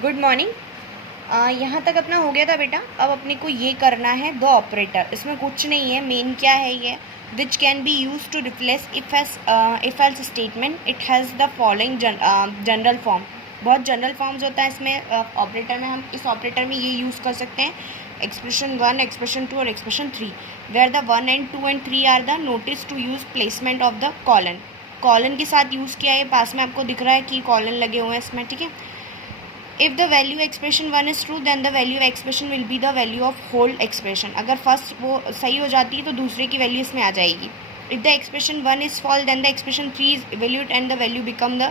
Good morning. यहाँ तक अपना हो गया था बेटा। अब अपने को ये करना है दो ऑपरेटर। इसमें कुछ नहीं है, मेन क्या है ये, which can be use to replace if else statement. It has the following general form. बहुत जनरल फॉर्म्स होता है इसमें ऑपरेटर में। हम इस ऑपरेटर में ये यूज़ कर सकते हैं एक्सप्रेशन 1, एक्सप्रेशन 2 और expression 3, where the 1 and 2 and 3 are the notice to use placement of the colon. Colon के साथ यूज़ किया है, पास में आपको दिख रहा है कि कॉलन लगे हुए हैं इसमें, ठीक है। If the value expression 1 is true, then the value of expression will be the value of whole expression. अगर फर्स्ट वो सही हो जाती है तो दूसरे की वैल्यू इसमें आ जाएगी. If the expression 1 is false, then the expression 3 is evaluate and the value become the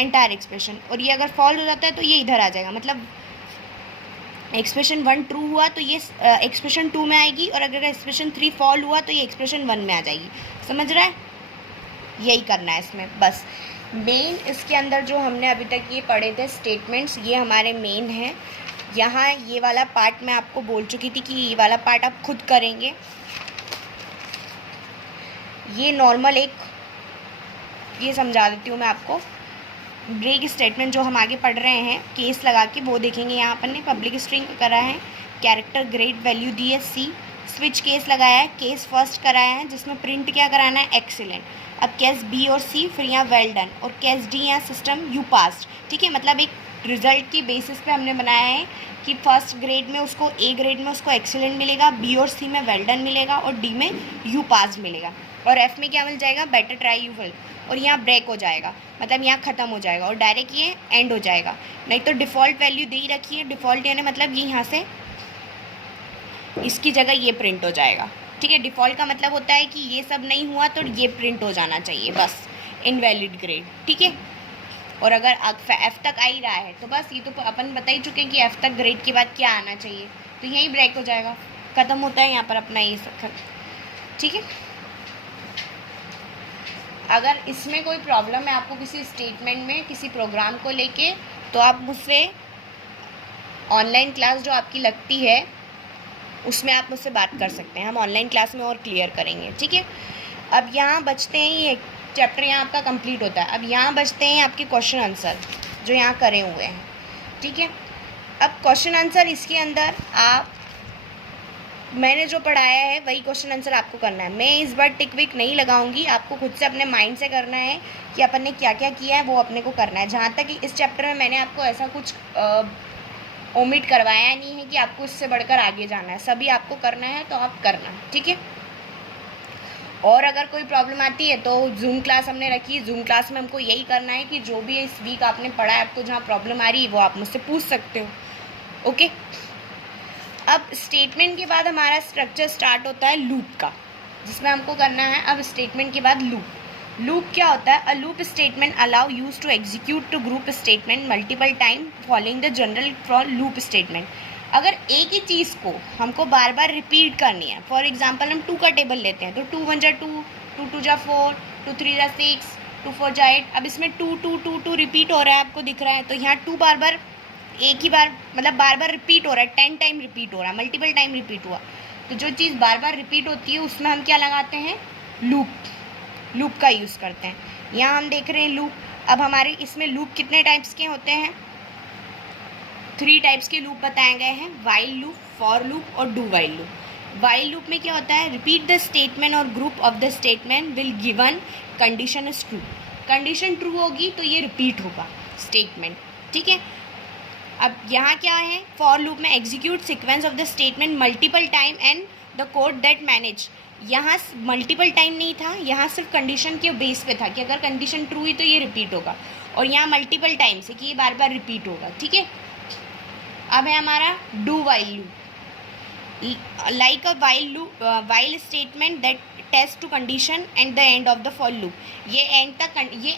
entire expression. और ये अगर false हो जाता है तो ये इधर आ जाएगा, मतलब एक्सप्रेशन 1 ट्रू हुआ तो ये एक्सप्रेशन 2 में आएगी, और अगर एक्सप्रेशन 3 फॉल हुआ तो ये एक्सप्रेशन 1 में आ जाएगी. समझ रहा है? यही करना है इसमें बस. मेन इसके अंदर जो हमने अभी तक ये पढ़े थे स्टेटमेंट्स, ये हमारे मेन हैं. यहाँ ये वाला पार्ट मैं आपको बोल चुकी थी कि ये वाला पार्ट आप खुद करेंगे. ये नॉर्मल एक ये समझा देती हूँ मैं आपको. ब्रेक स्टेटमेंट जो हम आगे पढ़ रहे हैं केस लगा के वो देखेंगे. यहाँ अपन ने पब्लिक स्ट्रिंग करा है, कैरेक्टर ग्रेड वैल्यू दी है सी, स्विच केस लगाया है, केस फर्स्ट कराया है जिसमें प्रिंट क्या कराना है एक्सीलेंट. अब केस बी और सी, फिर यहाँ वेल डन, और केस डी यहाँ सिस्टम यू पास्ड. ठीक है, मतलब एक रिजल्ट की बेसिस पे हमने बनाया है कि फर्स्ट ग्रेड में उसको, ए ग्रेड में उसको एक्सीलेंट मिलेगा, बी और सी में वेल डन मिलेगा, और डी में यू पास्ड मिलेगा, और एफ में क्या मिल जाएगा बेटर ट्राई यू विल. और यहाँ ब्रेक हो जाएगा, मतलब यहाँ ख़त्म हो जाएगा, और डायरेक्ट ये एंड हो जाएगा. नहीं तो डिफ़ॉल्ट वैल्यू दे ही रखी है, डिफ़ॉल्ट यानी मतलब ये यहाँ से इसकी जगह ये प्रिंट हो जाएगा. ठीक है, डिफ़ॉल्ट का मतलब होता है कि ये सब नहीं हुआ तो ये प्रिंट हो जाना चाहिए बस, इनवैलिड ग्रेड. ठीक है, और अगर एफ़ तक आ ही रहा है तो बस ये तो अपन बता ही चुके हैं कि एफ़ तक ग्रेड के बाद क्या आना चाहिए, तो यहीं ब्रेक हो जाएगा, ख़त्म होता है यहाँ पर अपना ये सब. ठीक है, अगर इसमें कोई प्रॉब्लम है आपको किसी स्टेटमेंट में, किसी प्रोग्राम को लेके, तो आप मुझसे ऑनलाइन क्लास जो आपकी लगती है उसमें आप मुझसे बात कर सकते हैं. हम ऑनलाइन क्लास में और क्लियर करेंगे. ठीक है, अब यहाँ बचते हैं, ये चैप्टर यहाँ आपका कंप्लीट होता है. अब यहाँ बचते हैं आपके क्वेश्चन आंसर जो यहाँ करे हुए हैं. ठीक है, अब क्वेश्चन आंसर इसके अंदर आप, मैंने जो पढ़ाया है वही क्वेश्चन आंसर आपको करना है. मैं इस बार टिक विक नहीं लगाऊंगी, आपको खुद से अपने माइंड से करना है कि अपन ने क्या क्या किया है, वो अपने को करना है. जहाँ तक कि इस चैप्टर में मैंने आपको ऐसा कुछ ओमिट करवाया नहीं है कि आपको इससे बढ़कर आगे जाना है. सभी आपको करना है तो आप करना. ठीक है, और अगर कोई प्रॉब्लम आती है तो जूम क्लास हमने रखी है. जूम क्लास में हमको यही करना है कि जो भी इस वीक आपने पढ़ा है, आपको जहाँ प्रॉब्लम आ रही है वो आप मुझसे पूछ सकते हो. ओके, अब स्टेटमेंट के बाद हमारा स्ट्रक्चर स्टार्ट होता है लूप का, जिसमें हमको करना है अब स्टेटमेंट के बाद लूप. लूप क्या होता है? A loop statement allow us to execute to group statement multiple time following the general for loop statement. अगर एक ही चीज़ को हमको बार बार रिपीट करनी है, फॉर एग्जांपल हम 2 का टेबल लेते हैं तो 2 1 जा 2, 2 2 जा 4, 2 3 जा 6, 2 4 जा 8. अब इसमें 2 2 2 2 रिपीट हो रहा है, आपको दिख रहा है, तो यहाँ 2 बार बार एक ही बार, मतलब बार बार रिपीट हो रहा है, 10 टाइम रिपीट हो रहा है, मल्टीपल टाइम रिपीट हुआ. तो जो चीज़ बार बार रिपीट होती है उसमें हम क्या लगाते हैं? लूप का यूज़ करते हैं. यहाँ हम देख रहे हैं लूप. अब हमारे इसमें लूप कितने टाइप्स के होते हैं? 3 टाइप्स के लूप बताए गए हैं, वाइल लूप, फॉर लूप और do while loop. While loop में क्या होता है? रिपीट द स्टेटमेंट और group of the statement will given condition is true. Condition true होगी तो ये रिपीट होगा स्टेटमेंट. ठीक है, अब यहाँ क्या है? फॉर लूप में execute sequence of the statement multiple time and the code that manage. यहाँ मल्टीपल टाइम नहीं था, यहाँ सिर्फ कंडीशन के बेस पे था कि अगर कंडीशन ट्रू हुई तो ये रिपीट होगा, और यहाँ मल्टीपल टाइम से कि ये बार बार रिपीट होगा. ठीक है, अब है हमारा do while loop. Like a while statement that test to condition and the end of the for loop. ये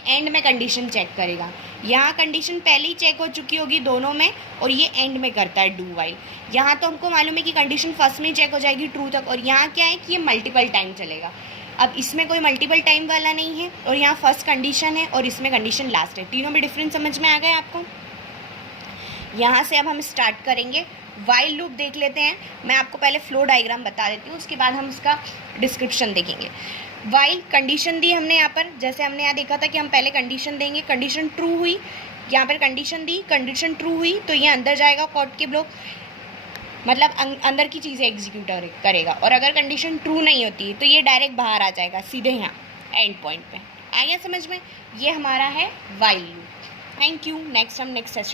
एंड में कंडीशन चेक करेगा. यहाँ कंडीशन पहले ही चेक हो चुकी होगी दोनों में, और ये एंड में करता है डू वाइल. यहाँ तो हमको मालूम है कि कंडीशन फर्स्ट में ही चेक हो जाएगी ट्रू तक, और यहाँ क्या है कि ये मल्टीपल टाइम चलेगा. अब इसमें कोई मल्टीपल टाइम वाला नहीं है, और यहाँ फर्स्ट कंडीशन है और इसमें कंडीशन लास्ट है. तीनों में डिफरेंस समझ में आ गया आपको? यहाँ से अब हम स्टार्ट करेंगे. वाइल लूप देख लेते हैं. मैं आपको पहले फ्लो डायग्राम बता देती हूँ, उसके बाद हम उसका डिस्क्रिप्शन देखेंगे. वाइल कंडीशन दी हमने यहाँ पर, जैसे हमने यहाँ देखा था कि हम पहले कंडीशन देंगे, कंडीशन ट्रू हुई, यहाँ पर कंडीशन दी, कंडीशन ट्रू हुई तो ये अंदर जाएगा कोड के ब्लॉक, मतलब अंदर की चीज़ें एग्जीक्यूट करेगा। और अगर कंडीशन ट्रू नहीं होती तो ये डायरेक्ट बाहर आ जाएगा सीधे यहाँ एंड पॉइंट पे। आ गया समझ में? ये हमारा है while loop. Thank you. Next हम नेक्स्ट सेशन